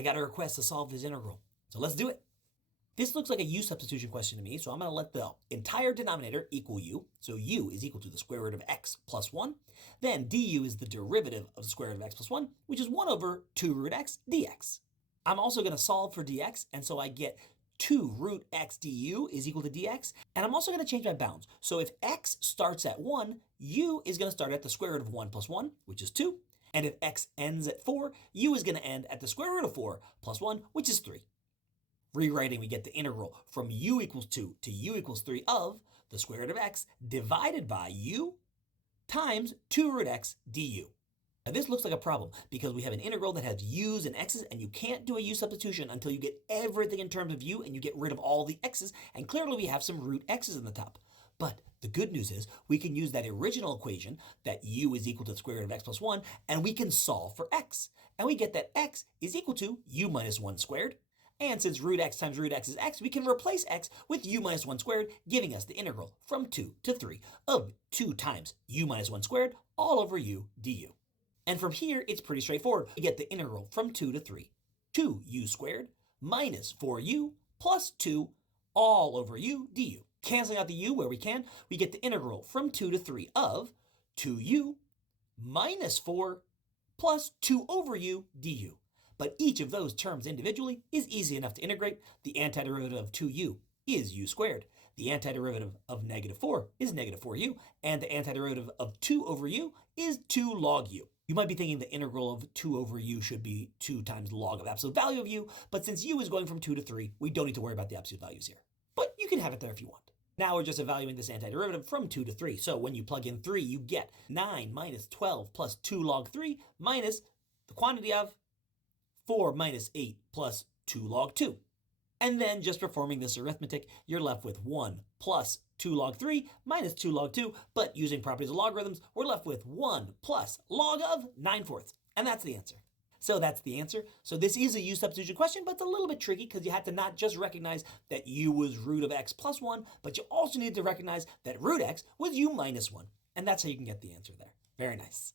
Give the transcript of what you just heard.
I got a request to solve this integral. So let's do it. This looks like a u substitution question to me, so I'm going to let the entire denominator equal u. So u is equal to the square root of x plus 1. Then du is the derivative of the square root of x plus 1, which is 1 over 2 root x dx. I'm also going to solve for dx, and so I get 2 root x du is equal to dx, and I'm also going to change my bounds. So if x starts at 1, u is going to start at the square root of 1 plus 1, which is 2. And if x ends at 4, u is going to end at the square root of 4 plus 1, which is 3. Rewriting, we get the integral from u equals 2 to u equals 3 of the square root of x divided by u times 2 root x du. Now this looks like a problem because we have an integral that has u's and x's, and you can't do a u substitution until you get everything in terms of u and you get rid of all the x's, and clearly we have some root x's in the top. But the good news is we can use that original equation that u is equal to the square root of x plus 1, and we can solve for x. And we get that x is equal to u minus 1 squared. And since root x times root x is x, we can replace x with u minus 1 squared, giving us the integral from 2 to 3 of 2 times u minus 1 squared all over u du. And from here, it's pretty straightforward. We get the integral from 2 to 3. 2u squared minus 4u plus 2 all over u du. Canceling out the u where we can, we get the integral from 2 to 3 of 2u minus 4 plus 2 over u du. But each of those terms individually is easy enough to integrate. The antiderivative of 2u is u squared. The antiderivative of negative 4 is negative 4u. And the antiderivative of 2 over u is 2 log u. You might be thinking the integral of 2 over u should be 2 times log of absolute value of u, but since u is going from 2 to 3, we don't need to worry about the absolute values here. But you can have it there if you want. Now we're just evaluating this antiderivative from 2 to 3. So when you plug in 3, you get 9 minus 12 plus 2 log 3 minus the quantity of 4 minus 8 plus 2 log 2. And then just performing this arithmetic, you're left with 1 plus 2 log 3 minus 2 log 2, but using properties of logarithms, we're left with 1 plus log of 9/4. And that's the answer. So that's the answer. So this is a u substitution question, but it's a little bit tricky because you had to not just recognize that u was root of x plus 1, but you also need to recognize that root x was u minus 1. And that's how you can get the answer there. Very nice.